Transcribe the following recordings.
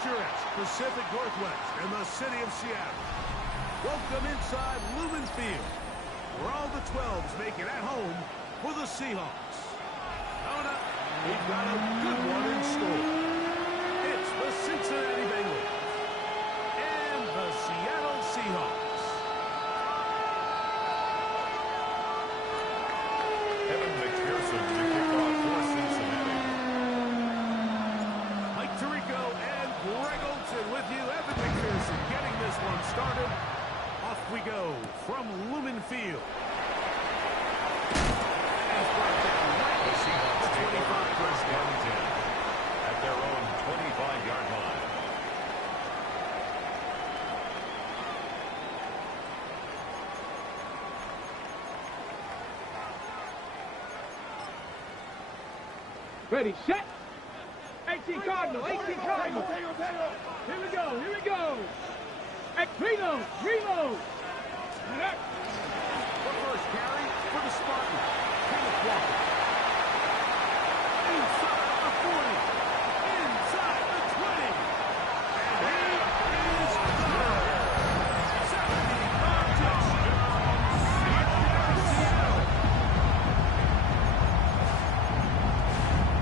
picturesque Pacific Northwest in the city of Seattle. Welcome inside Lumen Field, where all the 12s make it at home for the Seahawks. Coming up, we've got a good one in store. It's the Cincinnati Bengals and the Seattle Seahawks. Evan McPherson to kick off for Cincinnati. Mike Tirico and Greg Olsen with you. Evan McPherson getting this one started. Off we go from Lumen Field. The Seahawks take over first down and 10 at their own 25-yard line. Ready, set. 18 Cardinal, 18 Cardinal. Here we go, here we go. Reload, reload. The first carry for the Spartans. Kenneth Walker. Inside the 40. Inside the 20. And he is good. 75 touchdowns. Seattle.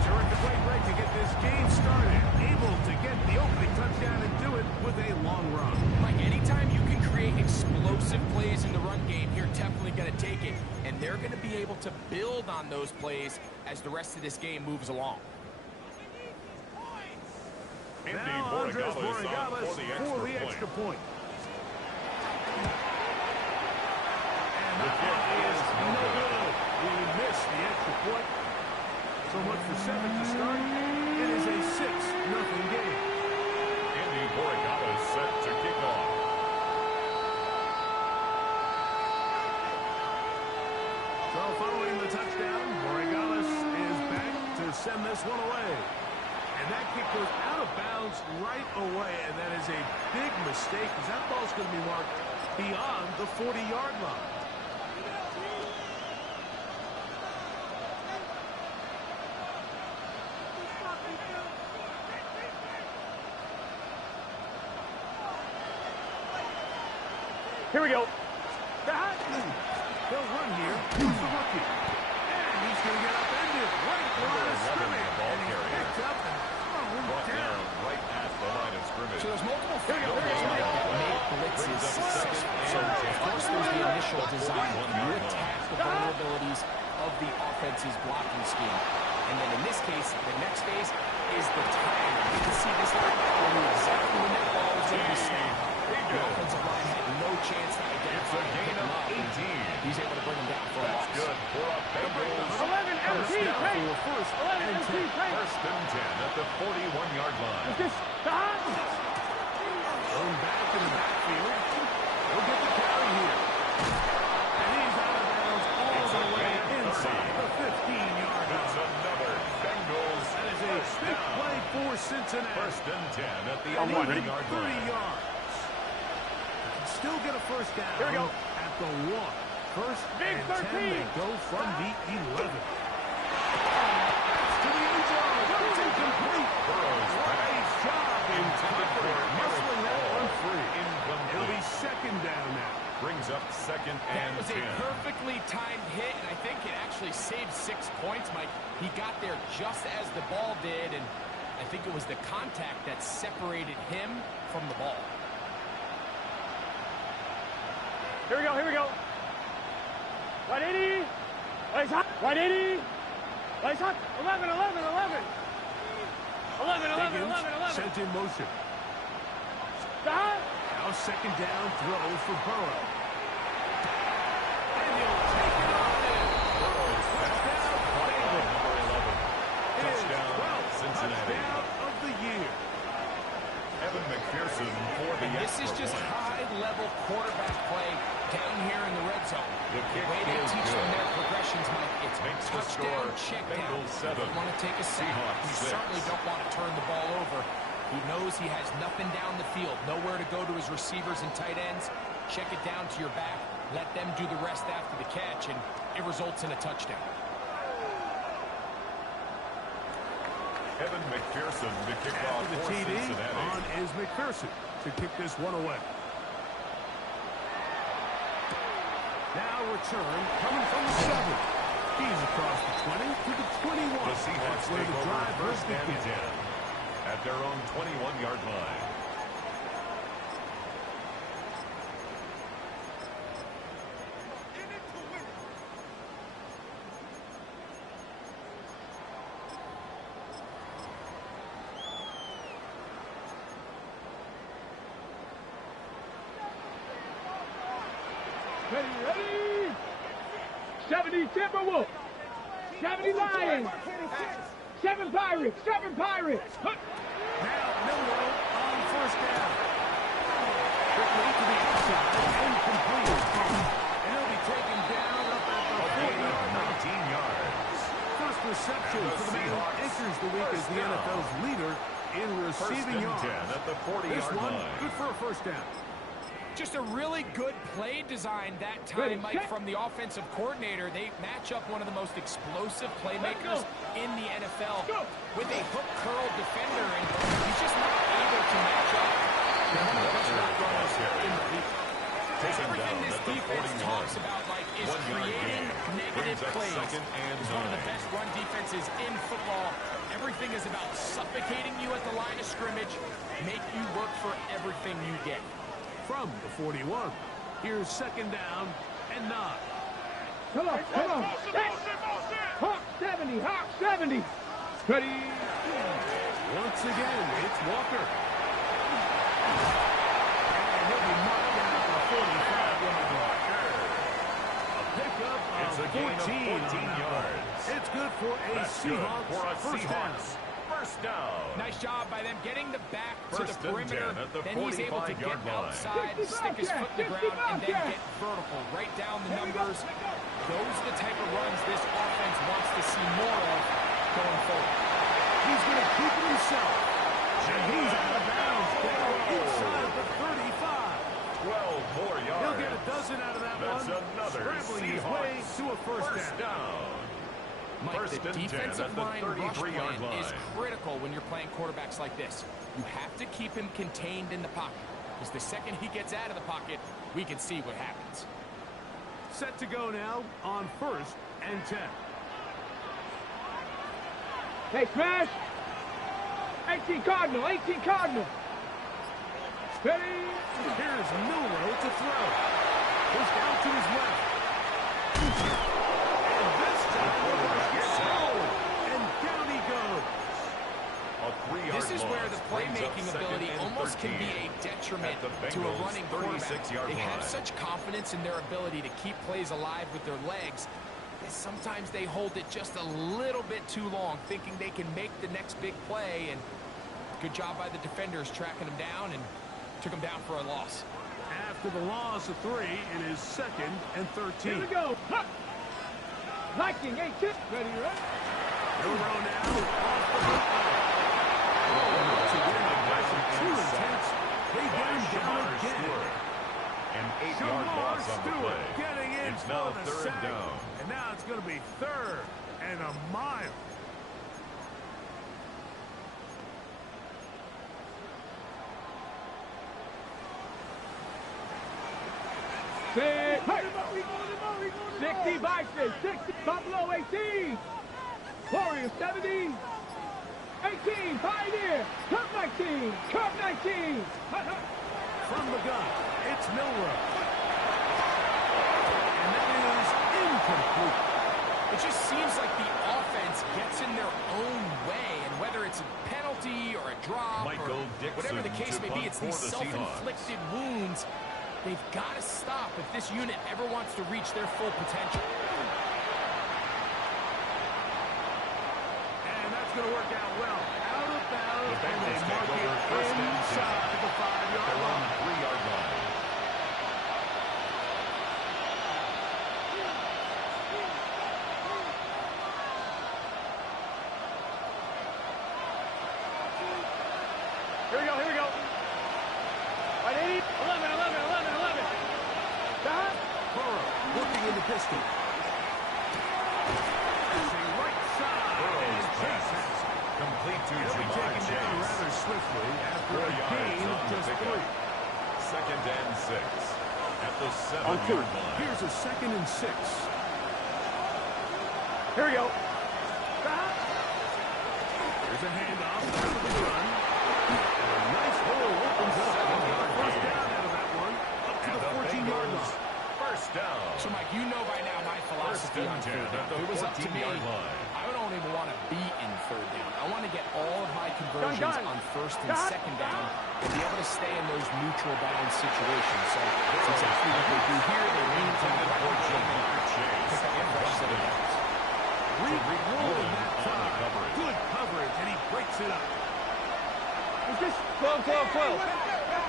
Terrific way, Greg, to get this game started. Able to get the opening touchdown and do it with a long run. Mike, anytime you can create explosive plays in the run game, you're definitely going to take it. And they're going to be able to build on those plays as the rest of this game moves along. Now Andres Borregales for the extra point. And that is no good. We missed the extra point. So much for 7 to start. It is a 6-0 game. Andy Borregales set to kick off. So following the touchdown, Borregales is back to send this one away. And that kick goes out of bounds right away, and that is a big mistake because that ball's going to be marked beyond the 40-yard line. Here we go. He'll run here. Here's the rookie. And he's going to get upended right at the line of scrimmage. Ball And he's carrier. picked up and thrown Brought down. down right at the line of scrimmage. So there's multiple factors that make blitzes successful. So, of course, there's the initial design to attack the vulnerabilities of the offense's blocking scheme. And then in this case, the next phase is the timing. You can see this linebacker knew exactly when that ball was going to be snapped. The offensive line had no chance to identify and pick him up. 18. He's able to bring him down for a loss. Good for a Bengals. 11 First MT, down take. for first 11 and MT, 10. take. First and 10 at the 41-yard line. This stop. Thrown back in the backfield. He'll get the carry here. And he's out of bounds all the way inside the 15-yard That's line. another Bengals. That is a big play for Cincinnati. First and 10 at the And even 11-yard 30 line. yards. Still get a first down. Here we go. At the 1. First Big and 13. 10. They go from the 11. That's to the end zone. It's incomplete. Burrow's Nice job. intended for Muscling that one free. Incomplete. It'll be second down now. Brings up second That and was 10. a perfectly timed hit, and I think it actually saved 6 points, Mike. He got there just as the ball did, and I think it was the contact that separated him from the ball. Here we go, here we go. 180. Lights hot. 180. Lights hot. 11, 11, 11. 11, 11, Higgins 11, 11. sent in motion. Stop. Now second down throw for Burrow. And he'll take it on in. Burrow's Touchdown, Bengals. number 11. His Touchdown, 12th Cincinnati. touchdown of the year. Evan McPherson for the And this is extra just point. high-level quarterback play down here in the red zone. The kick way they is teach good. them their progressions, Mike, it's Makes the touchdown, score. check down. Bengals 7. You want to take a sack. Seahawks You 6. certainly don't want to turn the ball over. He knows he has nothing down the field, nowhere to go to his receivers and tight ends. Check it down to your back. Let them do the rest after the catch, and it results in a touchdown. Evan McPherson to kick off After the for TD, Cincinnati. on is McPherson to kick this one away. Now return coming from the 7. He's across the 20 to the 21. The Seahawks That's where take the over drive first will and begin. 10 at their own 21-yard line. Ready, ready! 70 Timberwolves! 70 Lions! 7 Pirates! 7 Pirates! Now Milroe on first down. Quickly to the outside and complete. And he'll be taken down up at the 40-yard line. 19 yards. First reception And the for the man who Seahawks enters the week as the first down. NFL's leader in First receiving and yards. 10 at the This 40-yard one, line. good for a first down. Just a really good play design that time, Mike, from the offensive coordinator. They match up one of the most explosive playmakers in the NFL with a hook curl defender, and he's just not able to match up. They're one of the best route runners in the league. Taken Everything down this at the defense 41. talks about, Mike, is 1 yard creating gain. negative Brings up plays. second and It's one of the 9. best run defenses in football. Everything is about suffocating you at the line of scrimmage, make you work for everything you get. From the 41, here's second down and 9. Come on, come on! Hawk 70! Hawk 70! Ready! Once again, it's Walker. And he'll be marked down at the 45-yard line. A pickup It's a of gain of 14 14 yards. It's good for a That's good Seahawks for a first down. Seahawks. First down. Nice job by them getting the back to First the and perimeter. 10 at the Then he's able to get 45-yard line. outside, stick his foot in the ground, and then get vertical right down the numbers. Those are the type of runs this offense wants to see more of going forward. He's going to keep it himself. And he's out of bounds down inside of the 35. 12 more yards. He'll get a dozen out of that That's one. another Scrambling his Seahawks way to a first down. Mike, First the and 10 defensive at the line rush 33-yard plan is line. critical when you're playing quarterbacks like this. You have to keep him contained in the pocket, because the second he gets out of the pocket, we can see what happens. Set to go now on first and 10. Hey, smash! 18 Cardinal! 18 Cardinal! Ready! Here's Milroe to throw. Goes down to his left. And this time the rush gets going. And down he goes. A 3-yard This is where the loss brings up playmaking second ability and almost can 13 be a detriment at the to a Bengals' running quarterback. 36-yard They have line. such confidence in their ability to keep plays alive with their legs that sometimes they hold it just a little bit too long, thinking they can make the next big play. And good job by the defenders tracking him down and took him down for a loss. After the loss of 3, it is second and 13. Here we go! Huh. Liking 18! Ready, ready? Milroe now off the hook. Oh, once again, the guys are too intense. They get him down again. An 8-yard Shamar loss on the Stewart play. getting in It's for now the third sack. down. And now it's going to be third and a mile. Six! 60 Bison! 60 Buffalo 18! Warriors 70! 18 Pioneer! Curve 19! Curve 19! From the gun, it's Milroe. And that is incomplete. It just seems like the offense gets in their own way, and whether it's a penalty or a drop Michael or whatever the case Dixon to may be, punt it's these for the self-inflicted wounds. They've got to stop if this unit ever wants to reach their full potential. And that's going to work out well. Out of bounds, The and they Bengals mark take over it first and 10 inside the 5-yard They're on line. the 3-yard line. Here we go, here we go! Right, 8, 11, 11, 11, 11! Stop! Burrow looking in the pistol. It's a right side. Burrow's And pass Chase has it. complete to swiftly after a 4 gain yards of on the just pickup. 3. Second and 6 at the 7-yard line. Here's a 2nd and 6. Here we go. Here's a handoff out of the run. And a nice hole opens up. First down out of that one. Up to the 14-yard line. First down. So, Mike, you know by now my philosophy on third down. If it was up to me, I don't even want to be in third down. I want to get all of my conversions on first and second down and be able to stay in those neutral down situations. So that's exactly what they do here. They lean to the right and pick up a fresh set of downs. Rolling that time. Good coverage, and he breaks it up. Is this 12?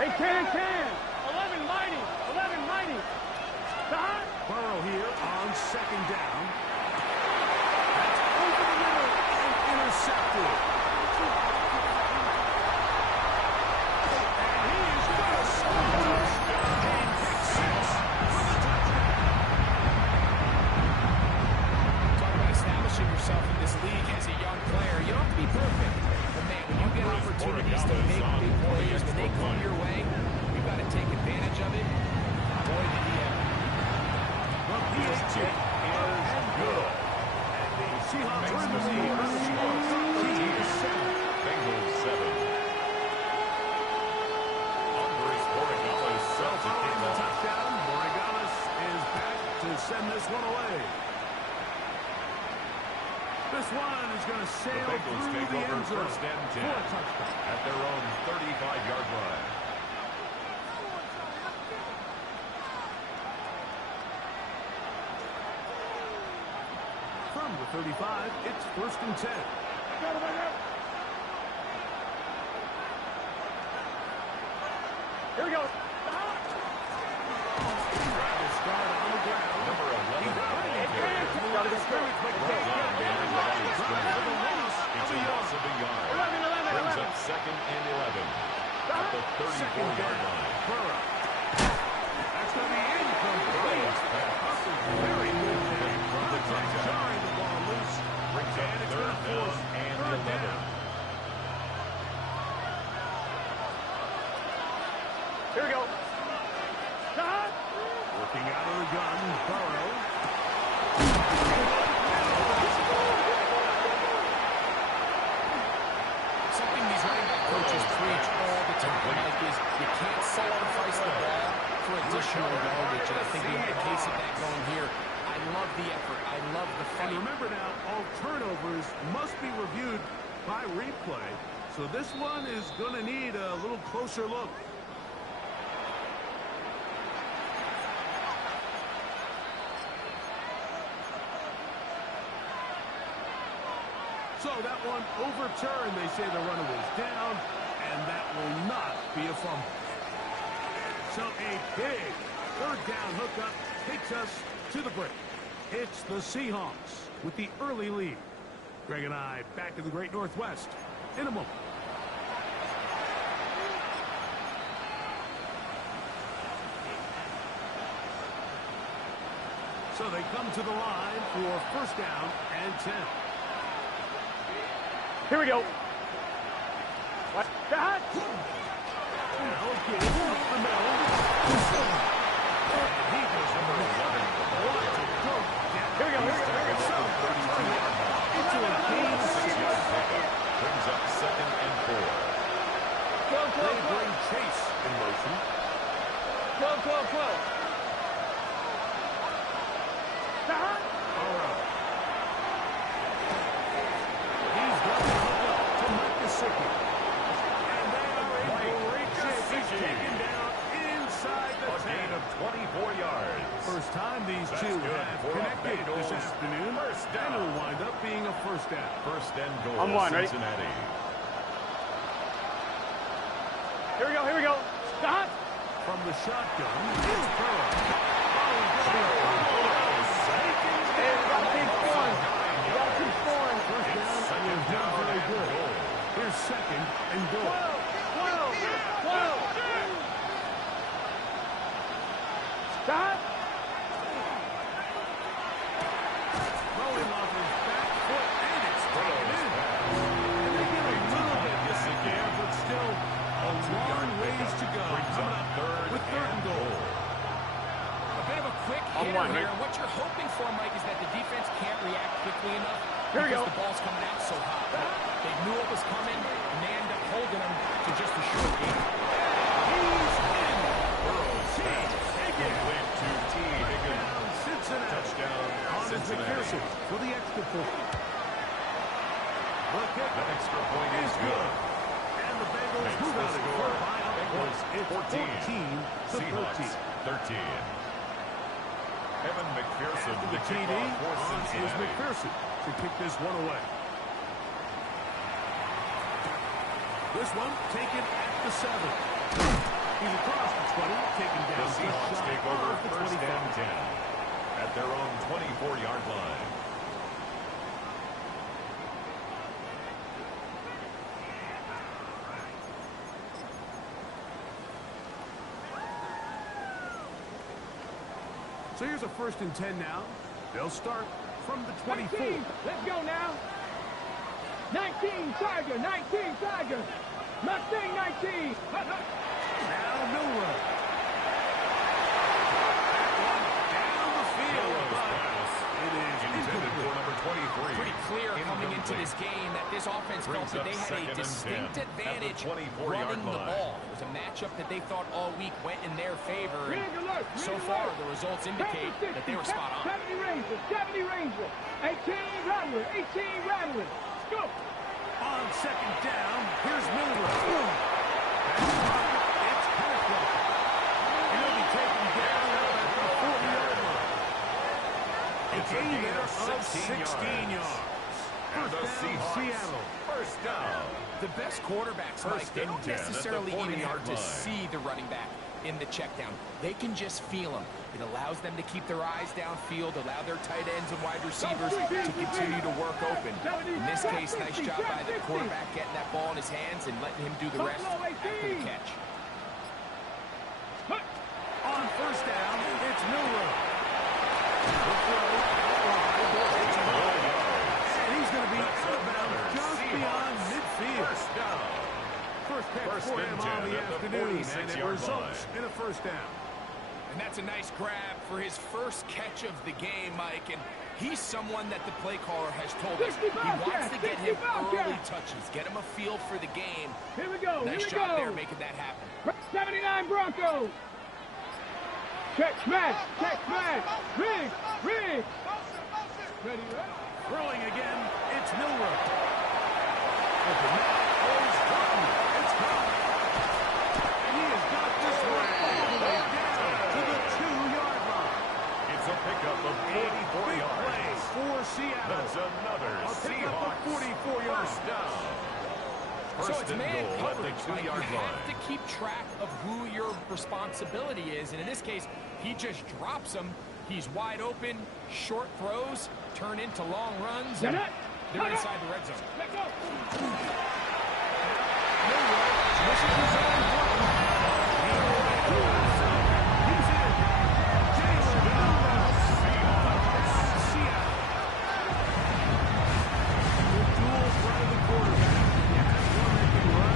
Hey, can. 11 mighty. Stop. Burrow here on second down. That's over the middle and intercepted. And he is going to score. Game 6 for the touchdown. Talk about establishing yourself in this league as a young player. You don't have to be perfect. But, man, when you get opportunities to make big plays, when they come your way, you've got to take advantage of it. Boy, did he ever. Well, he is good. And the Seahawks are in the lead. The score 13-7. Bengals 7. Andres Borregales set to kick Following the off. touchdown, Borregales is back to send this one away. This one is going to The sail Bengals through take the over end zone first and 10 for a touchdown. at their own 35-yard line. From the 35, it's first and 10. Here we go. Trying to start on the ground. Number 11. Gotta go scrimmage, make a take. It's a loss of a yard. 11. Brings up second and 11 at the 34-yard line. Burrow. That's going to be incomplete. Very good there. Jarring the ball loose. Brings up And it's third going to down force and third 11. down. Here we go. Stop. Working out of the gun, Burrow. Something these running back coaches preach all the time, Mike, is you can't sacrifice the ball for additional yardage. And I think we have a case of that going here. I love the effort. I love the fight. And remember now, all turnovers must be reviewed by replay. So this one is going to need a little closer look. So that one overturned. They say the runner was down, and that will not be a fumble. So a big third down hookup takes us to the break. It's the Seahawks with the early lead. Greg and I back in the Great Northwest in a moment. So they come to the line for first down and 10. Here we go. What? That. Now again, up the middle. And he goes over the line. What a go. Here we go. Into a gain 6-yard pickup. Brings up second and 4. They bring Chase in motion. 12. Stop. All right. He's got the hookup to Micah. And they are able to reach it. He's taken down inside the 10. A gain of 24 yards. First time these That's two good have for connected Bengals. this afternoon. First down. And it'll wind up being a first down. First and goal, On one, ready? Cincinnati. Here we go. Stop. From the shotgun, it's Burrow. Hey, we got to keep scoring. First down is not very good. Here's second and goal. 12. Stop. Rolling off his back foot, and it's taken in. And they get a little bit of this again, but still Here we because go. the ball's coming out so hot. They knew it was coming, and they end up holding him to just a short game. He's in. Burrows pass. Complete to T. Higgins. Cincinnati. Touchdown, On is Cincinnati. McPherson for the extra point. The kick That extra point is good. And the Bengals Makes move the out score. by a Bengals point. It's 14. 14 to Seahawks 13. 13. Evan McPherson After to the kick TD, off for on is Cincinnati. McPherson to kick this one away. This one taken at the 7. He's across the 20, taken The down. Seahawks take over off the first 25. and 10 at their own 24-yard line. So here's a 1st and 10 now. They'll start from the 24. 19. Let's go now. 19, Tiger. 19, Tiger. Mustang 19. Now Milrow. Down the field. Pass It is intended for incomplete. number 23. Pretty clear coming into Incomplete. this game that this offense felt Brings that up they had a 2nd and 10 distinct at the advantage 24-yard running the line. ball. It was a matchup that they thought all week went in their favor. And Ring alert, so ring far, alert. the results indicate that they were spot on. 70 Ranger, 70 Ranger. 18 Rattler, 18 Rattler. Go. On 2nd down, here's Milrow. It's halfway. He'll be taken down at the 40-yard line. A It's a gain gain there of of 16 16 yards. And the First down, Seahawks. Seattle. First down. The best quarterbacks, Mike, First they and don't 10 at the necessarily even 40-yard have to line. see the running back in the check down. They can just feel him. It allows them to keep their eyes downfield, allow their tight ends and wide receivers to continue to work open. In this case, nice job by the quarterback getting that ball in his hands and letting him do the rest after the catch. On 1st down, it's Milrow. The throw out wide. It's Milrow. And he's going to be out of bounds just beyond midfield. First down. First catch First for and him 10 on the at the afternoon, and it 46-yard results line. in a 1st down. And that's a nice grab for his first catch of the game, Mike. And he's someone that the play caller has told us he wants to get him early touches, get him a feel for the game. Here we go, Nice here we job go. there making that happen. 79 Broncos. Check smash, Rig. Ready, ready. Throwing again, it's Milrow. Open man is Gardner. It's caught. And he has got this one all the way down to the 2-yard line. It's a pickup of 44 Big yards. play for Seattle. That's another A pickup of Seahawks 44 yards. first down. So First it's and man goal at the coverage. Mike. 2-yard You have line. to keep track of who your responsibility is. And in this case, he just drops him. He's wide open. Short throws turn into long runs. And they're inside the red zone. Let go. Misses his own one. He's in. Jalen Seattle. The dual threat of the quarterback. You have one that can run.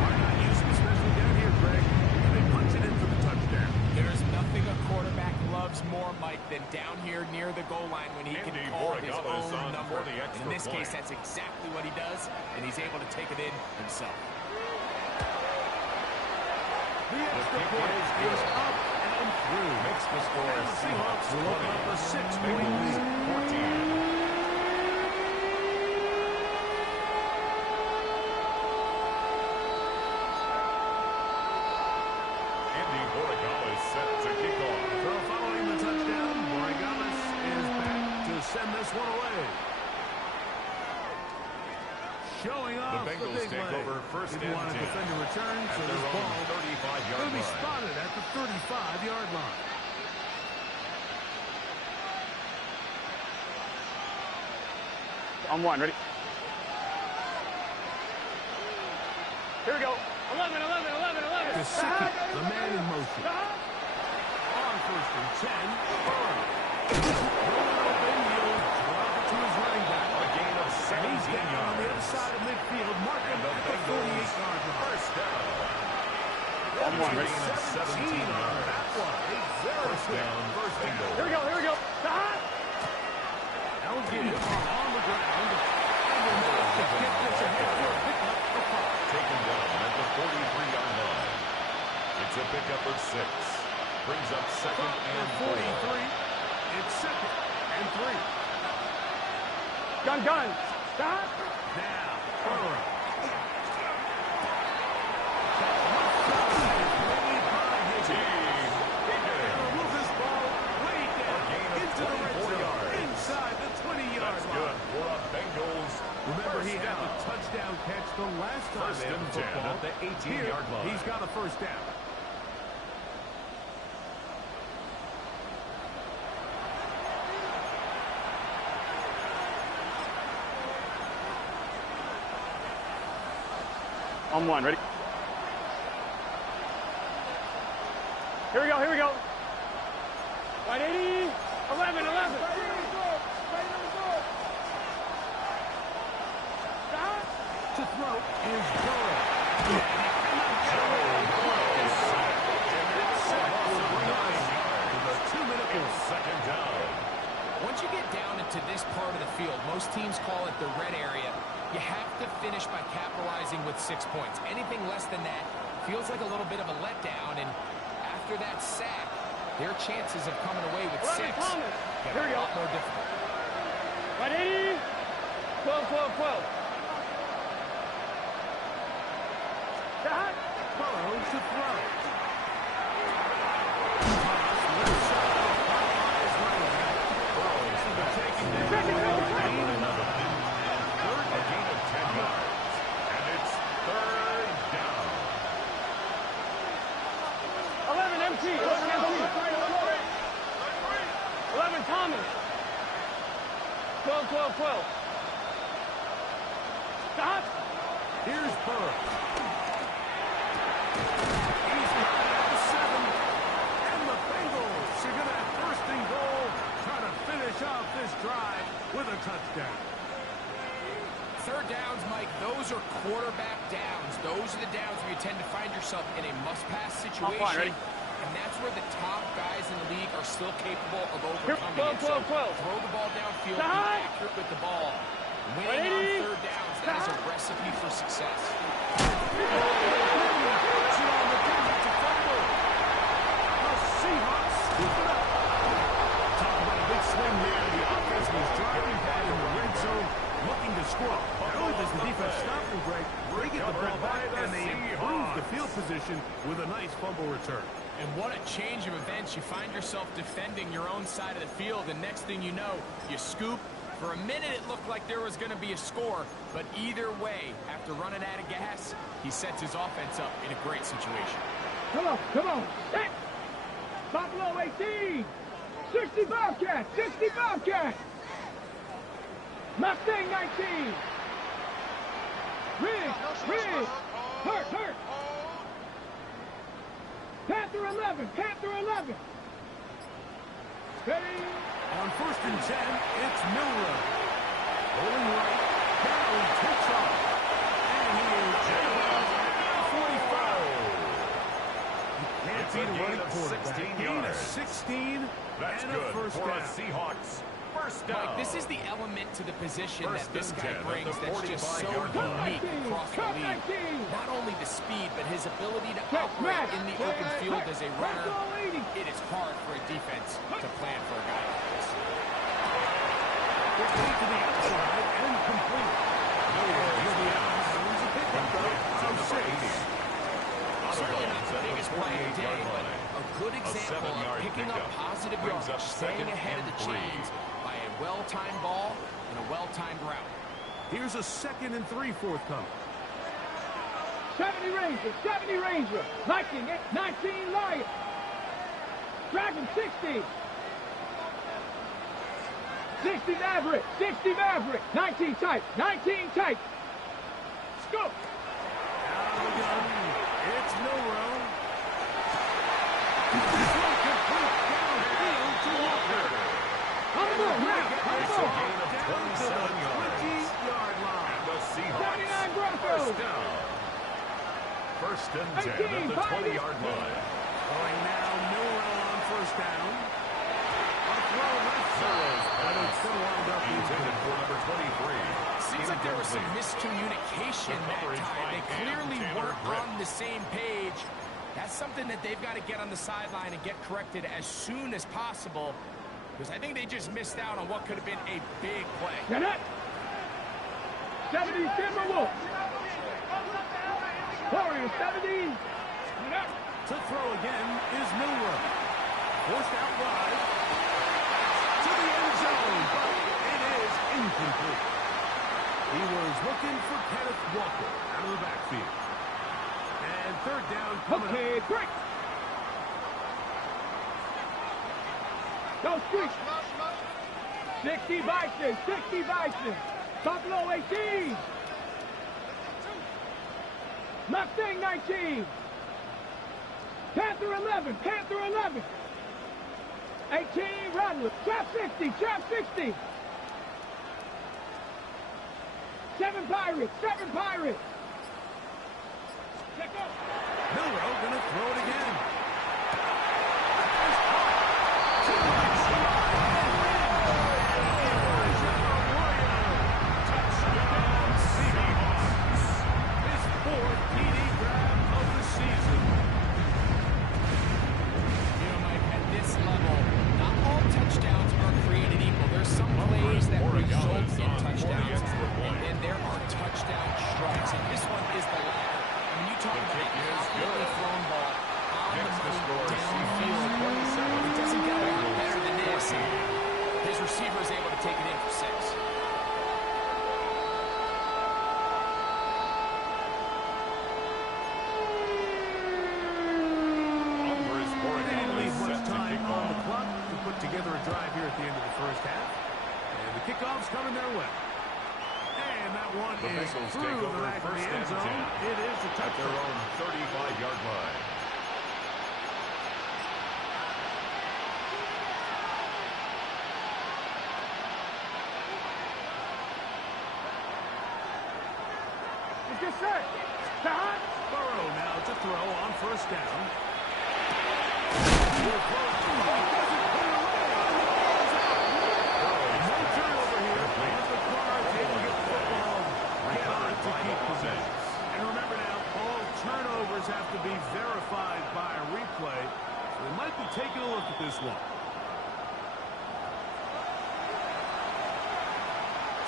Why not use him, especially down here, Greg? And they punch it in for the touchdown. There's nothing a quarterback loves more, Mike, than down here near the goal line when he can Andy call his Borregales own on number. for the And extra in this point. case, that's exactly what he does, and he's able to take it in himself. The extra point is up and through. Makes the score And the Seahawks will open up a 6-point lead. 14. Andy Borregales set to kick off. So following the touchdown, Borregales is back to send this one away. Showing off the Bengals big take leg. over first Didn't and want a 10 defender return, at so their this own ball 35-yard will be line. spotted at the 35-yard line. On one, ready? Here we go. 11. Gesicki, the man in motion. On 1st and 10, Burrow. Rolling open, he'll drop it to his running back. A gain of And he's 17 down on the other yards. side of midfield, marking And the at the Bengals 48-yard line. first down. On one, ready? 17 on yards. that one. A very First quick down, first down. Bengals. Here we go. Elgin on the ground. It's a pickup of 6. Brings up second and 43. It's second and 3. Gun. Stop. Now, Burrow. Move this ball way down into the red zone, inside the 20-yard line. Good for the Bengals. Remember, he had the touchdown catch the last time they had the football. At the 18-yard line. He's got a first down. On one, ready? Here we go. 180, 11. Stop. To throw is Burrow. Second down. Once you get down into this part of the field, most teams call it the red area. You have to finish by capitalizing with 6 points. Anything less than that feels like a little bit of a letdown, and after that sack, their chances of coming away with 6 get a lot more difficult. 180, 12. Stop. Burrow to throw. Thomas. 12. Stop. Here's Burrow. He's got the 7. And the Bengals are going to have first and goal. Trying to finish off this drive with a touchdown. Third downs, Mike, those are quarterback downs. Those are the downs where you tend to find yourself in a must-pass situation. And that's where the top guys in the league are still capable of overcoming it. So throw the ball downfield, be accurate with the ball. Winning on third downs, that is a recipe for success. The Seahawks scoop it up. Talk about a big swing there. The offense was driving back in the red zone, looking to score. Not only does the defense stop them, Greg, they get the ball back and they improve the field position with a nice fumble return. And what a change of events. You find yourself defending your own side of the field, and next thing you know, you scoop. For a minute, it looked like there was going to be a score, but either way, after running out of gas, he sets his offense up in a great situation. Come on. Set. Buffalo 18. 60 Bobcat. Mustang 19. Riggs. Hurt. Panther 11. Ready. On first and 10, it's Milrow. Rolling right, Carroll takes off. And he is out 45. You can't beat a running quarterback. Gain of 16 That's and a good first for down. a Seahawks. First down. Mike, this is the element to the position First that this and guy 10 brings at the that's just so 45-yard line. unique across the league. Not only the speed, but his ability to operate in the open field as a runner. It is hard for a defense to plan for a guy like this. Quickly to the outside and complete. Milrow will be out. It's a pickup of 6. Certainly not the biggest play of the day, but a good example of picking up positive yardage, staying ahead of the chains by a well-timed ball and a well-timed route. Here's a 2nd and 3 forthcoming. 70 Ranger. 19 Lion. Dragon 60. 60 Maverick. 19 tight. Scoop. Out of the gun. It's Milrow. This one complete downfield to Walker. On the ball. It's a gain of 27 yards. 20-yard line. And the Seahawks. 79 Broncos. First down. First and 10 at the 20-yard line. Going now, Milrow on first down. A throw left side. And it's going to wind up Intended for number 23. Seems like there was some miscommunication that time. They clearly weren't on the same page. That's something that they've got to get on the sideline and get corrected as soon as possible, because I think they just missed out on what could have been a big play. Get it! 70 Timberwolves. Warriors 70. To throw again is Milroe. Forced out wide. To the end zone, but it is incomplete. He was looking for Kenneth Walker out of the backfield. And third down coming up. Okay, break. Go streak. 60 Bison, 60 Bison. Buffalo 18. Mustang 19. Panther 11, Panther 11. 18, Rattler. Trap 60, Trap 60. 7 Pirates, 7 Pirates. Check up. Milroe going to throw it again. Touchdown Seahawks. His 4th TD grab of the season. You know, Mike, at this level, not all touchdowns are created equal. There's some plays that result in touchdowns, and then there are touchdown strikes. And this one is the latter. I mean, you talk about a confidently thrown ball on the money downfield. It doesn't get a lot better than this. His receiver is able to take it in for 6. Together a drive here at the end of the first half. And the kickoff's coming their way. And that one is through the back of the end zone. It is a touchdown. At their own 35-yard line. It's just set. Stop. Burrow now to throw on first down. And remember now, all turnovers have to be verified by a replay. So they might be taking a look at this one.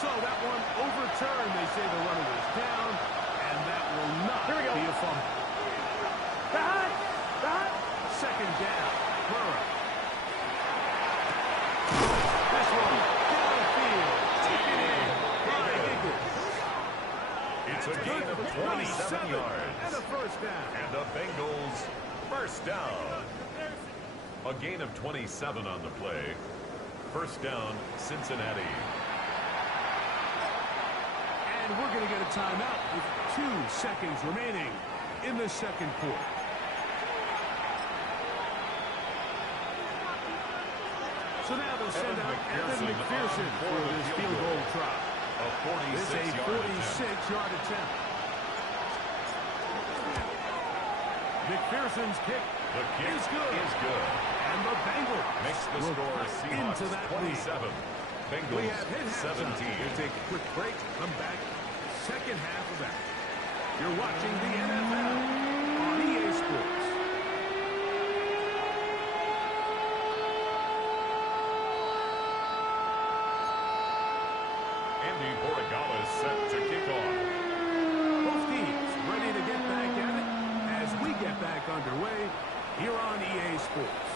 So that one overturned. They say the runner was down, and that will not be a fumble. Second down, Burrow. This one downfield, taken in by Higgins. It's a gain of 27 yards. And a first down. And the Bengals first down. A gain of 27 on the play. First down, Cincinnati. And we're going to get a timeout with 2 seconds remaining in the second quarter. So now they'll send out Evan McPherson for this field goal try. This is a 46-yard attempt. McPherson's kick is good. And the Bengals makes the score into that 27. Bengals we have hit 17. We'll take a quick break. Come back. Second half of that. You're watching the NFL on EA Sports. Set to kick off. Both teams ready to get back at it as we get back underway here on EA Sports.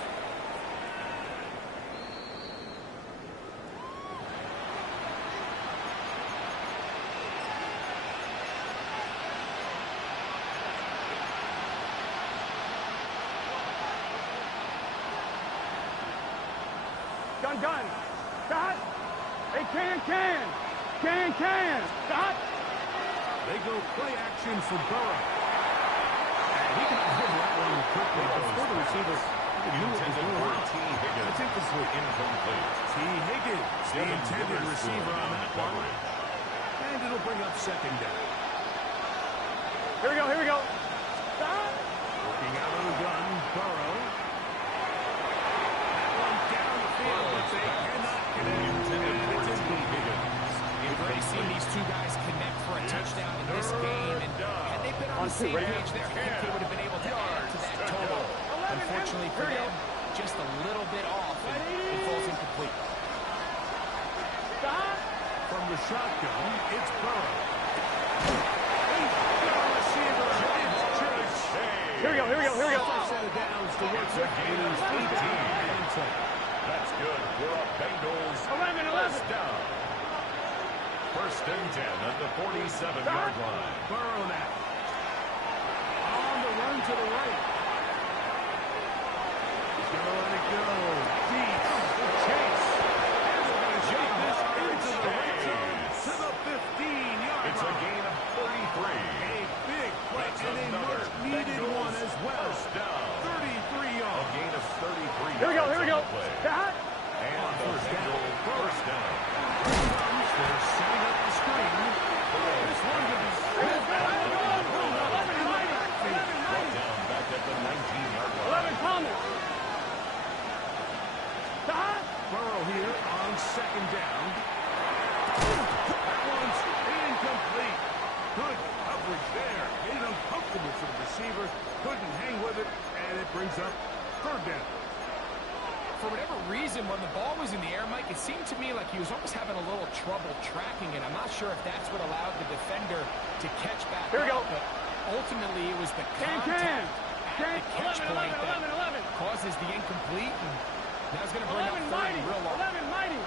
Gun. Stop. Hey, can. Stop. They go play action for Burrow. And he got hit that one quickly before the receiver knew what was going on. T. Higgins. It's incomplete. T. Higgins, the intended receiver on that one. And it'll bring up second down. Here we go. Stop. Working out of the gun, Burrow. That one down the field, but they cannot connect. And it's incomplete. We've already seen these two guys connect for a touchdown in this game, and had they been on the same page there, I think they would have been able to add to that unfortunately for them, just a little bit off and it falls incomplete. Stop. From the shotgun, it's Burrow. He's got a receiver. It's Chase. Here we go, here we go, here we go. First set of downs to work It's a gain of 18. That's good for a Bengals 11. first down. First and 10 at the 47-yard line. Burrow now. On the run to the right. He's going to let it go. Deep. Chase. And we're going to shake this into the red zone to the 15-yard line. It's a gain of 33. A big play and a much-needed one as well. First down. 33 A yards. gain of 33 Here we go, yards here we on go. the play. Stop. And the Bengals first down. They're setting up the screen. This one to be Brought down back at the 19-yard line. 11 Thomas. Stop. Burrow here on second down. That one's incomplete. Good coverage there. Made it uncomfortable for the receiver. Couldn't hang with it, and it brings up third down. For whatever reason, when the ball was in the air, Mike, it seemed to me like he was almost having a little trouble tracking it. I'm not sure if that's what allowed the defender to catch back Here we go. up, but ultimately it was the Can. contact at the catch 11, point 11, that 11. causes the incomplete, and that's going to bring up 11 third mighty. and real long. 11 mighty.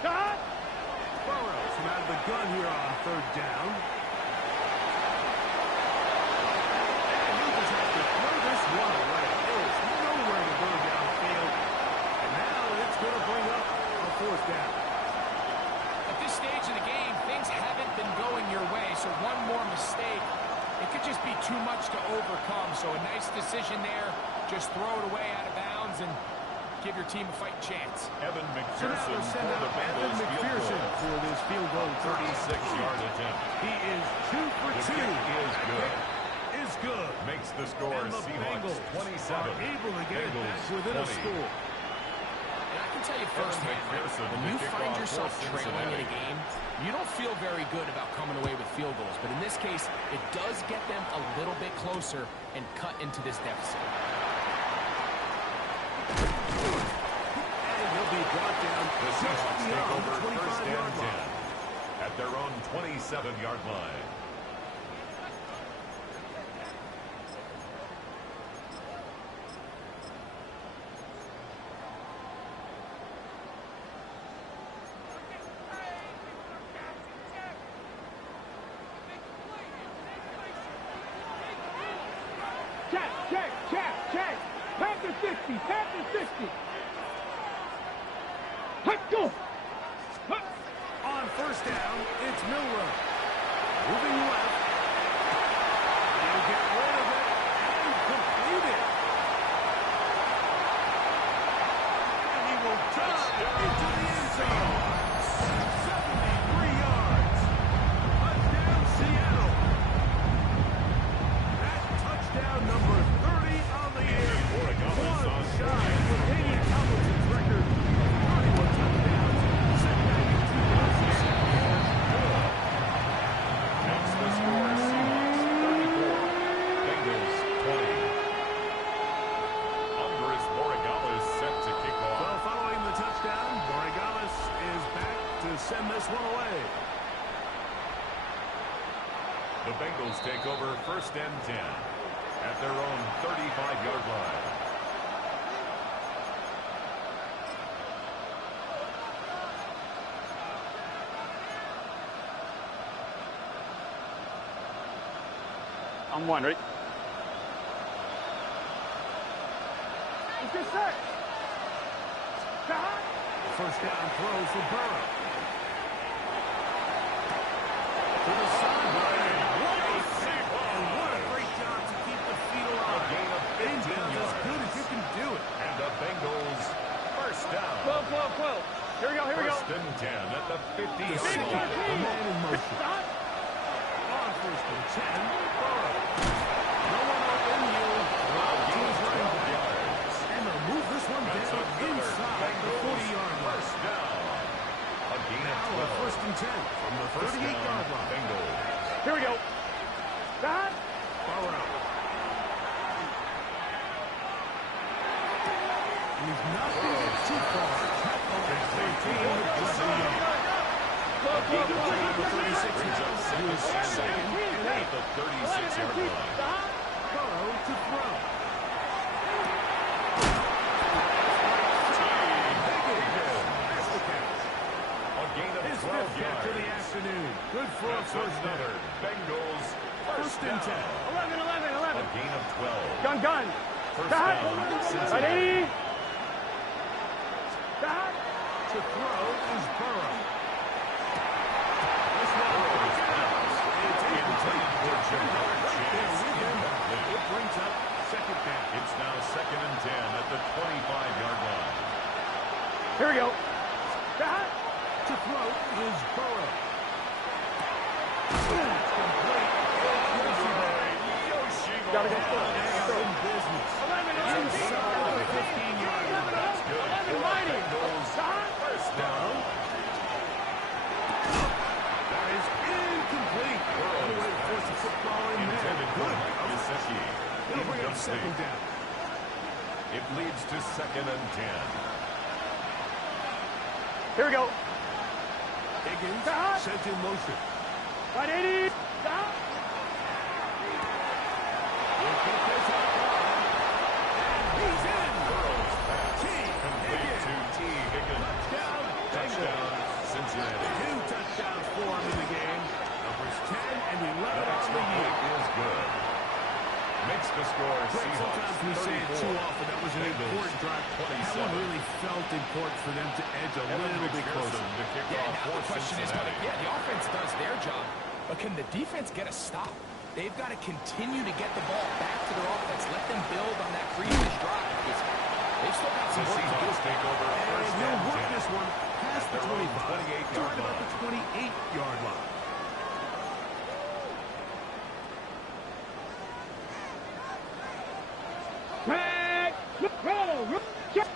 Stop. Burrows from out of the gun here on third down. And he just has to throw this one away. There's nowhere to go downfield. And now it's going to bring up a fourth down. At this stage of the game, things haven't been going your way, so one more mistake, it could just be too much to overcome. So a nice decision there, just throw it away out of bounds and give your team a fighting chance. Evan So now McPherson we'll for send the out Evan Bengals field McPherson goal. for this field goal. 36-yard attempt. He is 2 for The 2. kick is That good. kick is good. Makes the score And the Seahawks Bengals 27. are able to get it back Bengals within a 20. score. And I can tell you firsthand, McPherson when to you kick find off yourself for trailing in a Cincinnati. game, you don't feel very good about coming away with field goals. But in this case, it does get them a little bit closer and cut into this deficit. And he'll be brought down The just Seahawks take beyond over the first 25-yard and 10 line. at their own 27-yard line. Check. Past the 60. Let's go. On first down, it's Milrow. Moving left. He'll get rid of it and complete it. And he will dive into the end zone. 73 yards. Touchdown, Seattle. That touchdown number 30 on the year. One shy of Daniel Tomlinson's record of 31 touchdowns. Set back in 2007. Makes the score Seahawks 34. Bengals 20. Andres Borregales set to kick Well, off. following the touchdown, Borregales is back to send this one away. The Bengals take over first and 10 at their own 35-yard line. I'm one, right? It's your set. Stop. First down throw for Burrow. To the sideline. What a sack. And what a great job to keep the feet A alive. gain of 15 Inbound as good yards. as you can do it. And the Bengals first down. 12. Here we go. First and 10 at the 50-yard The line. man in motion. Stop. On first and 10, Burrow. No one open. He'll drop to his running back. Yards. And they'll move this one That's down another inside the Bengals 40-yard line. first down. A gain of Now a 12. first and 10 from the First down, 38-yard line. Bengals. Here we go. Stop. Burrow. and he's not going to get too far. A gain of 2 brings up second and 8 at the 36-yard line. Burrow to throw. A gain of 12 yards. To the afternoon. Good for a first down. Bengals first and 10. down. 11, 11, 11. A gain of 12. Gun, gun. First down, Cincinnati. Ready? To throw is Burrow. This Burrow's pass. It's intended for Jim Chance. It brings up second down. It's now 2nd and 10 at the 25-yard line. Here we go. To throw is Burrow. Gotta go. In business. Inside the 15-yard line. That's good. Bengals first down. That is incomplete. Burrow's Way to force the football in there. intended for Good. Mike Gesicki. It'll bring up second down. It leads to 2nd and 10. Here we go. Higgins sent in motion. 180. He's in. Burrow's pass. T. Complete to T. Higgins. Touchdown, Cincinnati. 2 touchdowns for him in the game. Numbers 10 and 11 That on the extra year. point is good. Makes the score Sometimes we Seahawks say it 34. too often. That was an Bengals important drive. That 27. one really felt important for them to edge a little bit closer. The Yeah, kickoff now for the question is, Cincinnati. the offense does their job, but can the defense get a stop? They've got to continue to get the ball back to their offense. Let them build on that previous drive because they've still got The some work to do. Seahawks take over And first he'll and work 10. this one past the At their own 25. 28-yard Right about line. the 28-yard line. Back. Roll. Check.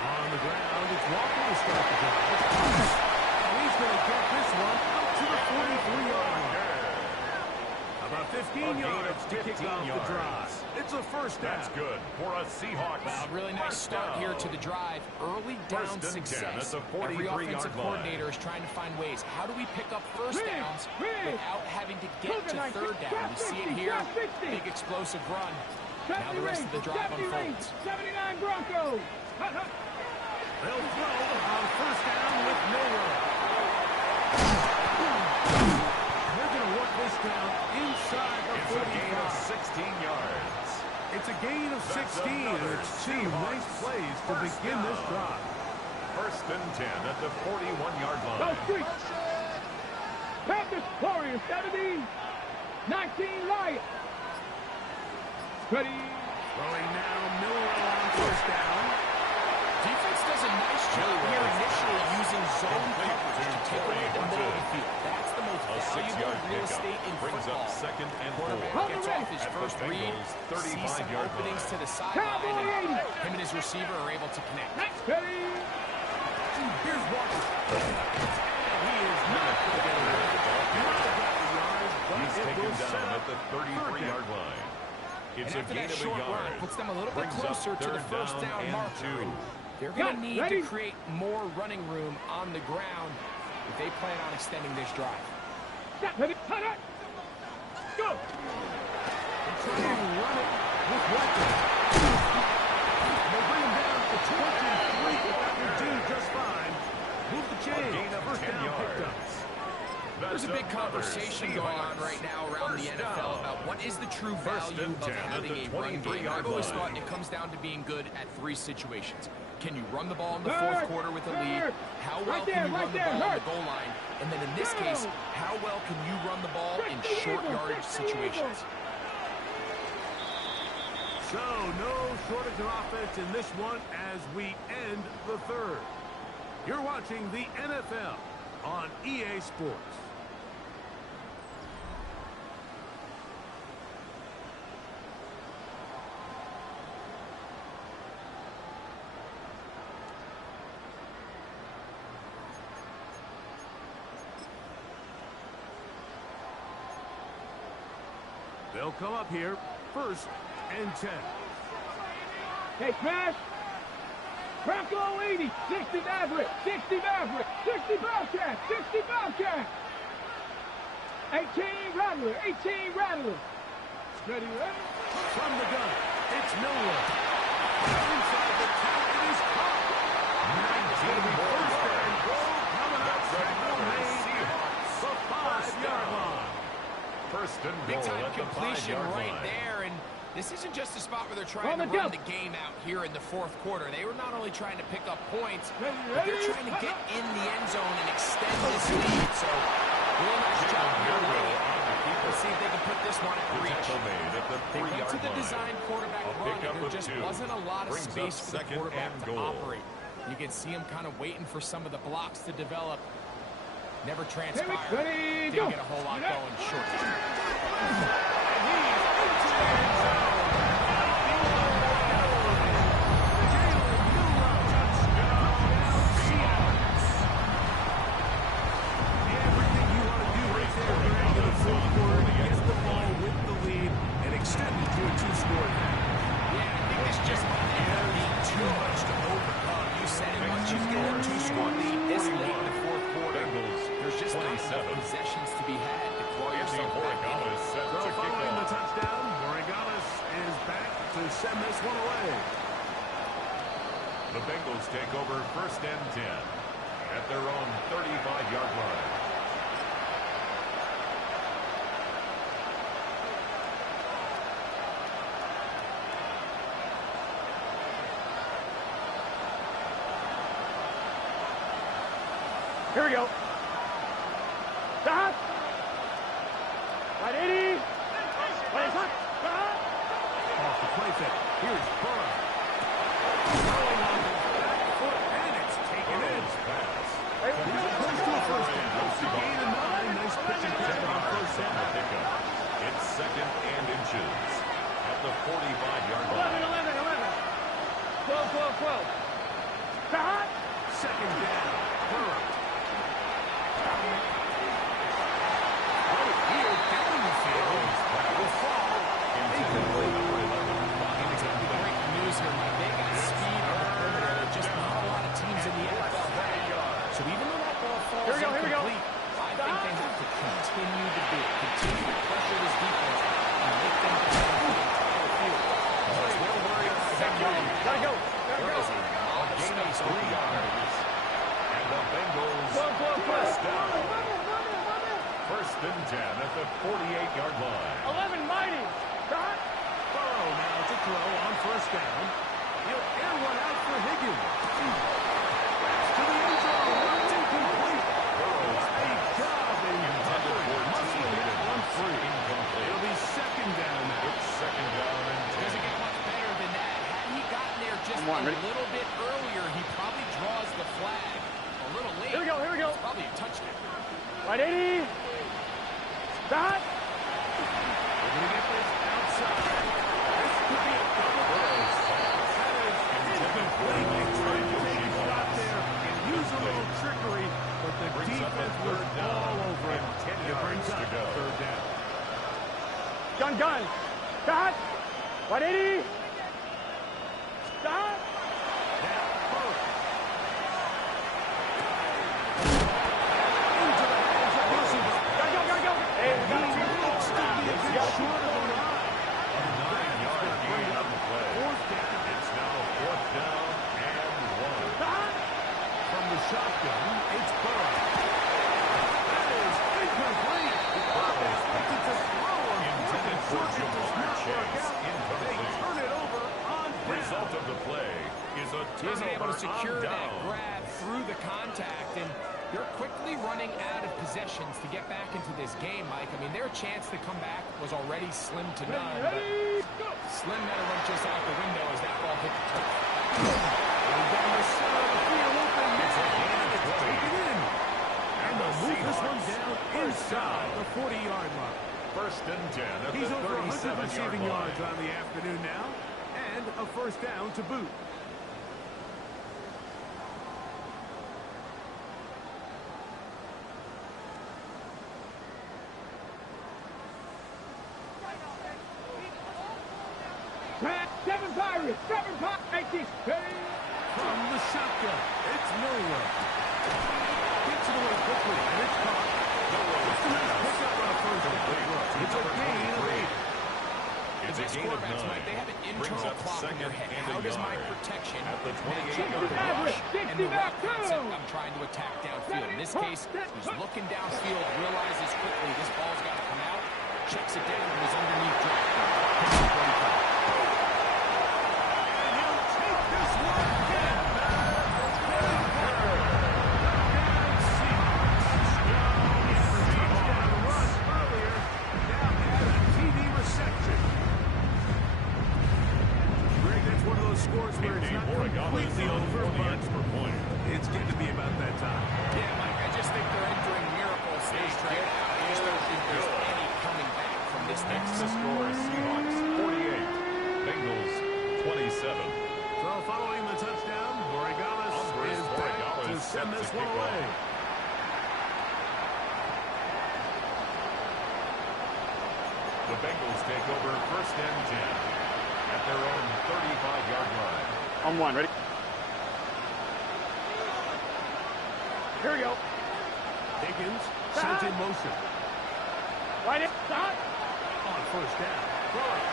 On the ground, it's Walker to start the drive. And he's going to get this one up to the 43-yard line. About 15 yards to kick 15 off the yards. drive. It's a first down. That's good for a Seahawks. Well, really nice first start down. here to the drive. Early down First and 10 success. at the Every 43-yard offensive line. coordinator is trying to find ways. How do we pick up first downs without having to get to third down? We see it here. Big explosive run. Now the rest of the drive unfolds. 79 Broncos. They'll throw on first down with no run. They're going to work this down inside the It's a gain of 45. 16 yards. It's a gain of 16, and it's 2 nice plays to begin this drive. First and 10 at the 41-yard Go line. street. Panthers Warriors 70. 19 Lions. Ready. Throwing now, Miller on first down. Defense does a nice job here initially using zone coverage to take away the middle of the field. That's the most A valuable 6-yard real estate in pickup brings football. up 2nd and 4. Quarterback gets off his At the first read, Bengals' sees some 35-yard openings line. to the sideline, and him and his receiver are able to connect. Ready. Here's Walker. And he is not going to get away. He's taken down at the 33-yard line. It's And a after gain that of a short run, yard. it puts them a little bit Brings up closer to the third first down and marker. 2. They're going to need Ready? to create more running room on the ground if they plan on extending this drive. Ready. Hunter. Go. Trying to run it with Walker. They bring him down to 23, but that will do just fine. Move the chain. gain of First 10 down picked up. yards. There's a big conversation going on right now around the First NFL down. about what is the true First value and of 10 at having the a run game. 23-yard I've always line. thought it comes down to being good at 3 situations. Can you run the ball in the fourth quarter with a lead? How well can you run the ball on the goal line? And then in this case, how well can you run the ball in short yardage situations? So, no shortage of offense in this one as we end the third. You're watching the NFL on EA Sports. They'll come up here, first and 10. Hey, smash. Crackle 80. 60 Maverick. 60 Maverick. 60 Bobcat. 60 Bobcat. 18 Rattler. 18 Rattler. Ready, ready? From the gun, it's Miller. Inside the 10, it is caught. 19 first and goal coming up. Tackle made at the 5-yard line. First and goal Big time at the completion 5-yard right line. there, and this isn't just a spot where they're trying to run the game out here in the fourth quarter. They were not only trying to pick up points, but they're trying to get in the end zone and extend this lead. So, real nice job here late. Let's see if they can put this one at reach. They went to the design quarterback run, and there just wasn't a lot of space for the quarterback to operate. You can see him kind of waiting for some of the blocks to develop. Never transpired. Didn't get a whole lot going short. Possessions to be had to claw yourself back in. So following the touchdown, Morigales is back to send this one away. The Bengals take over first and 10 at their own 35-yard line. Here we go. Stop. Right, 80. Right, stop. Off the play fake. Here's Burrow. Throwing on his back foot, and it's taken in. Pass. He's close to a first down. Gain of 9. Nice pitch and catch on first down. It's second and inches at the 45-yard line. 12. Stop. Second down. Burrow. Here we go. I think they have to continue to do it. Continue to pressure this defense and make them play the entire field. Gotta go. There is a lot of space on the yards. And the Bengals first down. First and 10 at the 48-yard line. 11 mighty. Stop. Burrow now to throw on first down. He'll air one out for Higgins. To the end zone. Not incomplete. Burrow's a job in muscling that one free. It'll be second down now. It's second down and 10. Doesn't get much better than that. Had he gotten there just a little bit earlier, he probably draws the flag a little late. Here we go. It's probably a touchdown. Right, 80. Stop. We're going to get this outside. This could be a double play. That is incomplete. They tried to take a shot there and use a little trickery, but the defense was all over it. It brings up third down. Gun. Stop. Right, 80. Stop. Now, Burrow. Into the hands of Roosevelt. Gotta go. Hey, we got He looks to be a bit short of a line. A 9-yard gain on the play. Fourth down. It's now fourth down and 1. Stop. From the shotgun, it's Burrow. That is incomplete. Burrow expected to throw on Intended for Jamar Chase. They turn it over on down. Result of the play is a He wasn't able turnover to secure on that down. grab through the contact, and they're quickly running out of possessions to get back into this game, Mike. I mean, their chance to come back was already slim to none. But Slim better went just out the window as that ball hit the turf. And down the center of the field, open man, and it's taken in. And they'll move this one down inside the 40-yard line. First and 10 at He's the over 100 37-yard receiving line. yards on the afternoon now, and a first down to boot. Pat. Seven Pirates. 18. From the shotgun, it's Millward. Gets it away quickly, and it's caught. It's a nice pickup on a first down. It's a gain of 8. It's a Best gain of quarterbacks, 9. Mike, they have an Brings internal up clock in their second head. and How a does my yard. protection At the match 28 up with the yard rush line. and the route concept I'm trying to attack downfield? In this case, he's looking downfield, realizes quickly this ball's got to come out, checks it down to his underneath drop. And he'll take this one again. Touchdown run earlier. Now add a TD reception. Greg, that's one of those scores where it's not completely over, but it's getting to be about that time. Yeah, Mike, I just think they're entering miracle stage right now. I just don't think there's any coming back from this next The score is Seahawks 48, Bengals 27. So following the touchdown, Borregales is back to send this one away. The Bengals take over first and 10 at their own 35-yard line. On one, ready? Here we go. Higgins sent in motion. Right in. Stop. On first down. Throw it.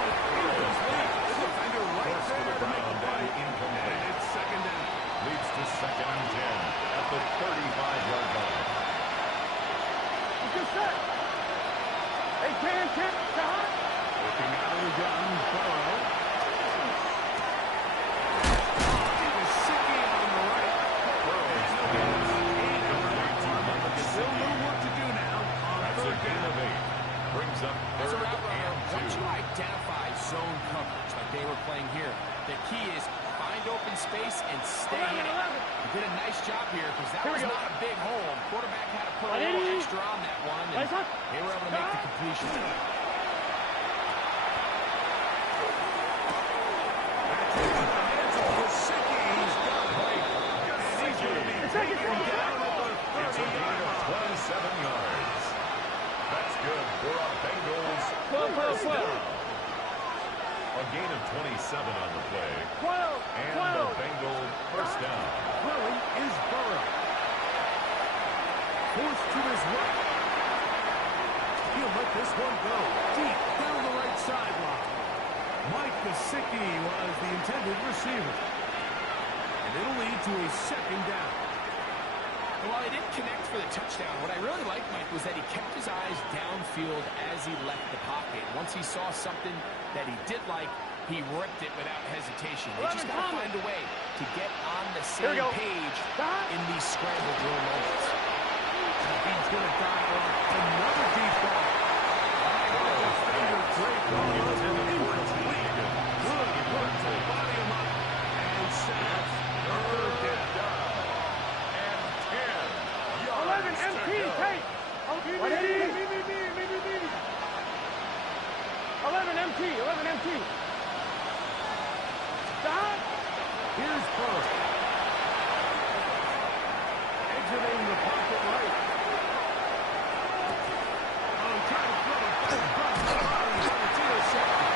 The defender right there to make the play. And it's second down. Leads to second and 10 at the 35-yard line. Just set. Hey, 10. Stop. Looking out of the gun. Burrow. Sicky on the right. Still a little work to do now on That's a third gain down. of 8. Brings up As a third route runner, and once 2. you identify zone coverage like they were playing here, the key is find open space and stay in it. You did a nice job here because that was not a big hole. Quarterback had to put a little extra on that one, and they were able to make the completion. It's a gain of 27 yards. That's good for a Bengals first down. A gain of 27 on the play. And the Bengals first down. Throwing is Burrow. Forced to his right. He'll let this one go deep down the right sideline. Mike Gesicki was the intended receiver. And it'll lead to a second down. And while he didn't connect for the touchdown, what I really liked, Mike, was that he kept his eyes downfield as he left the pocket. Once he saw something that he did like, he ripped it without hesitation. They just got to find a way to get on the same page in these scramble drill moments. He's going to dial up another deep ball. Defender Drake incomplete. Good work to body him up and set third down. 11 MT, tape. 11 MT. Stop. Here's Burrow. Exiting the pocket right. Oh, trying to throw it back across the body, but it's intercepted.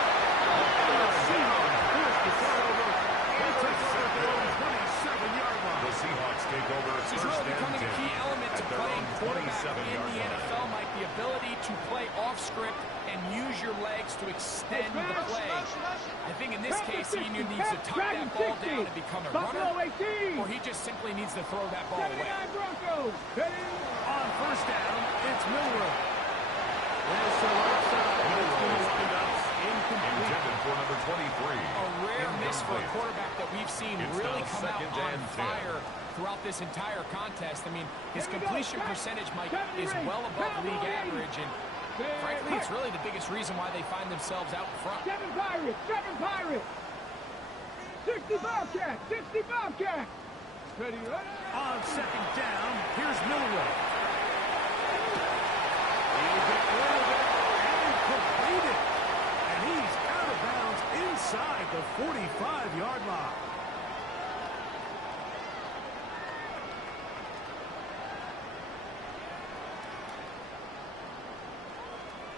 The Seahawks forced the turnover. They take over their own 27-yard line. The Seahawks take over This is first really and becoming a 10 key element to at their playing own quarterback 27-yard in the line. NFL, Mike. The ability to play off script and use your legs to extend the play. I think in this case, he needs to tuck that ball down and become a runner, or he just simply needs to throw that ball away. Broncos. On first down, it's Millward. There's the right side. It's going to wind up incomplete. Intended for number 23. A rare miss for a Incomplete. quarterback that we've seen It's really now come out second on and 10. fire throughout this entire contest. I mean, his completion percentage, Mike, is well above league average, and frankly, it's really the biggest reason why they find themselves out in front. 7 Pirates. 60 Bobcats. Ready, right? On second down, here's Millward. He'll get rid of it and complete it. And he's out of bounds inside the 45-yard line.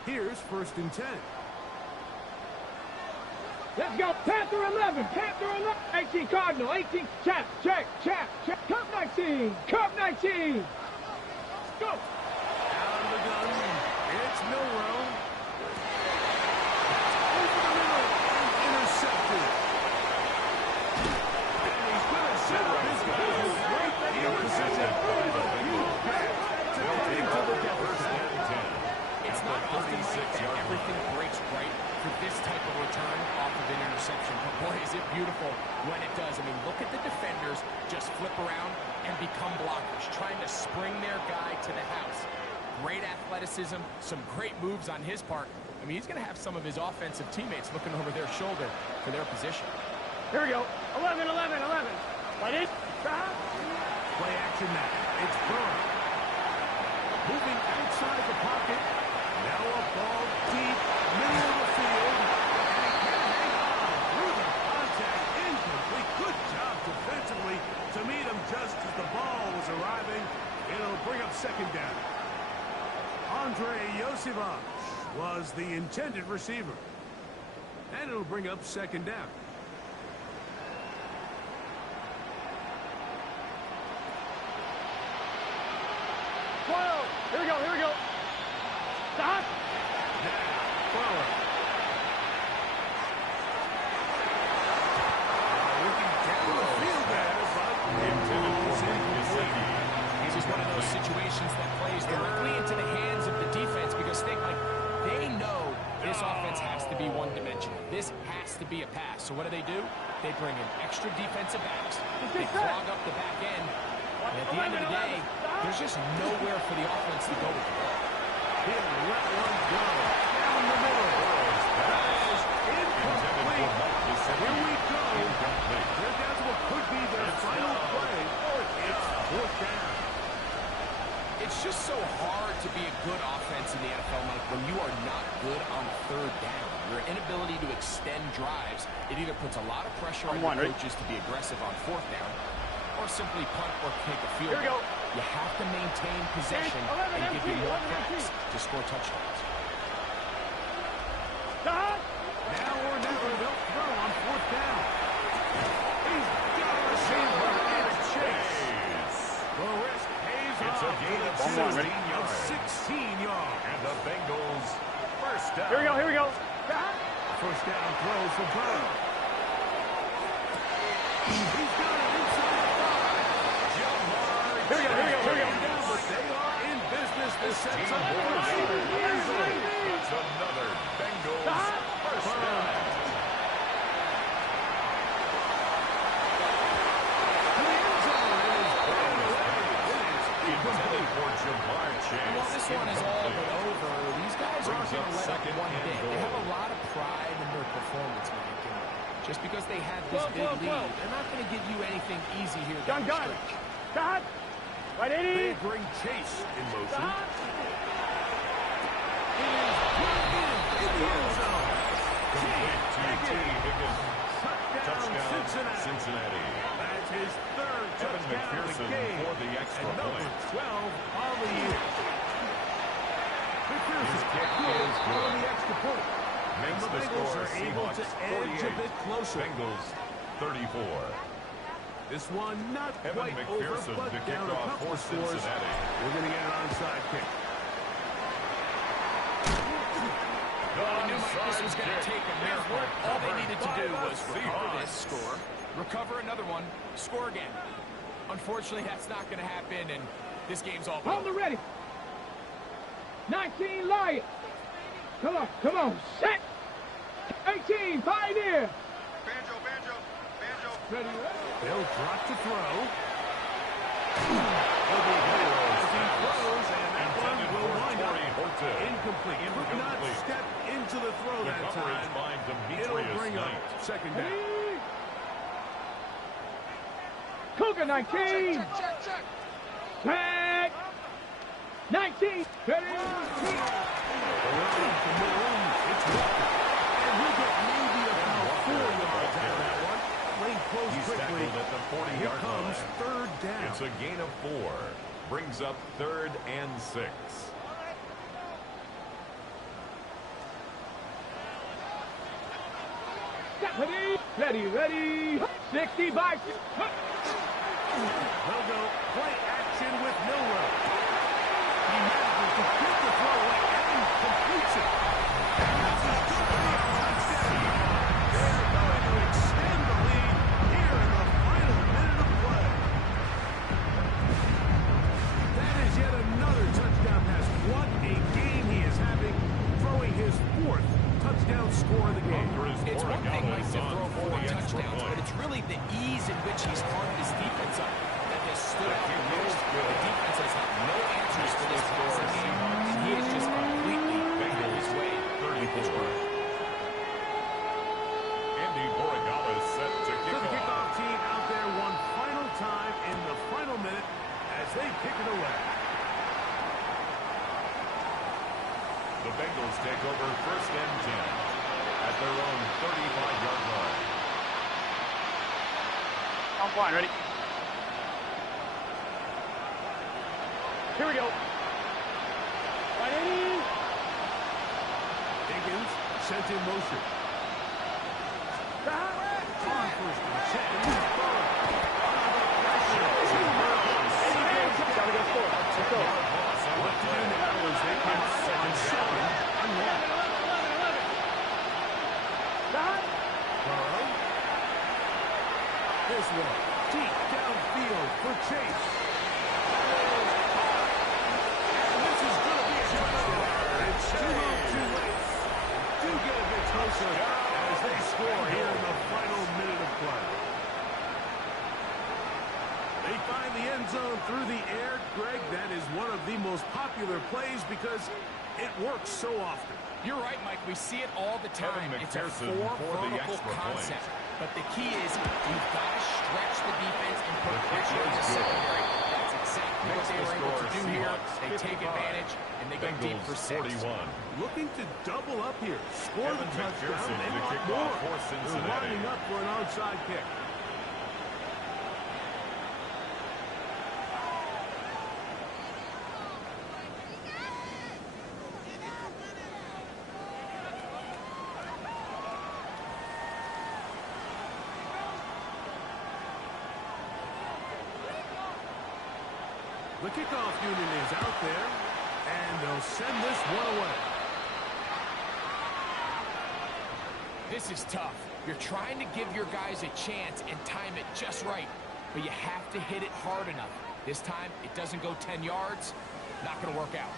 Here's 1st and 10. Let's go. Panther 11. Panther 11. 18 Cardinal. 18. Check. Cup 19. Cup 19. Go. Out of the gun. It's Milrow. Over the middle. Intercepted. And he's going to set up his guys right in position. Huge pass to take to the deficit. It's not often like that everything breaks right for this type of return off of an interception. But boy, is it beautiful when it does. I mean, look at the defenders just flip around and become blockers, trying to spring their guy to the house. Great athleticism, some great moves on his part. I mean, he's going to have some of his offensive teammates looking over their shoulder for their position. Here we go. 11. Light it. Play action now. It's Burrow. Moving outside the pocket. Now a ball deep, middle of the field. And he can't hang on through the contact. Incomplete. Good job defensively to meet him just as the ball was arriving. It'll bring up 2nd down. Andre Yosivach was the intended receiver. And it'll bring up 2nd down. Here we go. Stop. Forward. Looking down the field there, but This is one of those situations that plays directly into the hands of the defense because they know this offense has to be one-dimensional. This has to be a pass. So what do? They bring in extra defensive backs. They clog up the back end. And at the end of the day, there's just nowhere for the offense to go with the ball. He'll let one go. Down the middle. That is incomplete. Here we go. They're down to what could be their final play. It's 4th down. It's just so hard to be a good offense in the NFL, Mike, when you are not good on 3rd down. Your inability to extend drives, it either puts a lot of pressure on your coaches to be aggressive on 4th down, or simply punt or kick a field goal. You have to maintain possession and give you more picks to score touchdowns. Stop. Now or never, they'll throw on 4th down. He's got a receiver and a chase. The risk pays off. It's a gain of 16 yards. And the Bengals 1st down. Here we go. 1st down throw for Burrow. He's got it inside the 5. Here we go. But they are in business to set Team up board the It's another Bengals 1st down. To the end zone, and it's blown away. It is incomplete. For Jamar Chase. Well, this one is all but over. These guys aren't going to let up 1 bit. They have a lot of pride in their performance, Mike. And just because they had this big lead, they're not going to give you anything easy here down the stretch. Stop. Right, They bring Chase in motion. It is put in the end zone. Touchdown, Cincinnati. That's his 3rd Evan touchdown of McPherson the game. for the extra And number point. 12 on the year. McPherson His kick good is good. on the extra point. And Makes the the Bengals score are able to edge a 48. bit closer. Bengals 34. This one not Evan quite over, McPherson but to kick down a off couple for of scores. Cincinnati. We're going to get an onside kick. I knew this was going to take a miracle. All they needed to do was recover this, score, recover another one, score again. Unfortunately, that's not going to happen, and this game's all Hold over. it ready. 19 Lions. Come on. Set. 18 Pioneer. Banjo. Ready. They'll drop to throw. As he throws, and that one will wind up incomplete. Could not step into the throw that time. It'll bring up 2nd down. Cougar 19. Check. Tag. 19. Ready. It's Walker. And he'll get maybe about 4 yards out of that one. Lane close He's quickly. tackled at the Here 40-yard comes line. 3rd down. It's a gain of 4. Brings up 3rd and 6. Ready. 60 by... They'll go play action with Milrow. He manages to get the throw away and completes it. And this is going to be a touchdown. They're going to extend the lead here in the final minute of play. That is yet another touchdown pass. What a game he is having, throwing his 4th touchdown score of the game. It's one thing, Mike, to throw 4 touchdowns, but it's really the ease in which he's carved his defense up that has stood out here most. The defense has had no answers for this passing game, and he has just completely banged his way with his work. Andy Borregala is set to kick So the off. kickoff team out there one final time in the final minute as they kick it away. The Bengals take over 1st and 10 at their own 35-yard line. I'm fine, ready? Here we go. Ready? Higgins sent in motion. On 1st and 10. Gotta go score. Let's go. What to do now is they come on 2nd and 1. Burrow. This one deep downfield for Chase. And this is going to be a touchdown. It's too long, too late. Do get a bit closer as they score here in the final minute of play. They find the end zone through the air. Greg, that is one of the most popular plays because it works so often. You're right, Mike. We see it all the time. It's a McPherson 4 for the vertical extra concept. point. But the key is you've got to stretch the defense and put pressure on the secondary. That's exactly what they were able to do here. They take advantage, and they go deep for 6. 41. Looking to double up here. Score the touchdown. McPherson They to want kick more. off for They're Cincinnati. lining up for an onside kick. The kickoff unit is out there, and they'll send this one away. This is tough. You're trying to give your guys a chance and time it just right, but you have to hit it hard enough. This time, it doesn't go 10 yards. Not going to work out.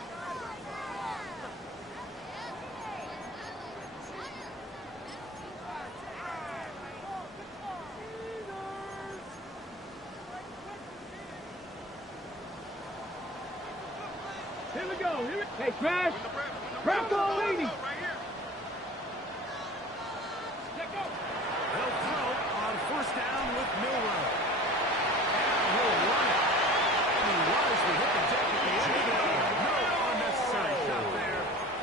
Here we go. Hey, Smash. Prep the lady. They'll throw on 1st down with Milrow. And he'll run it. And he wisely hit the deck at the end of the game. No unnecessary shot there.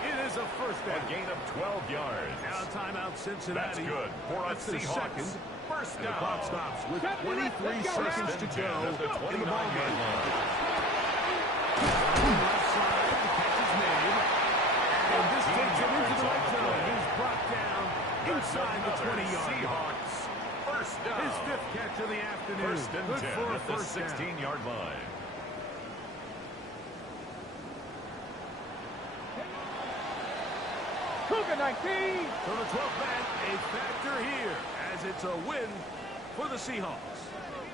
It is a 1st A down. gain of 12 yards. Now timeout Cincinnati. That's good for a That's the Seahawks. 2nd. First And the down. clock stops with 23 seconds to go At the in the ball 29-yard game. line. Left side, the catch is made. And this takes him into the red zone. He's brought down inside the 20-yard line. Seahawks. First down. His 5th catch of the afternoon. 1st and Good 10 for a at the 1st down. 16-yard line. Cougar 19. So the 12th man, a factor here as it's a win for the Seahawks.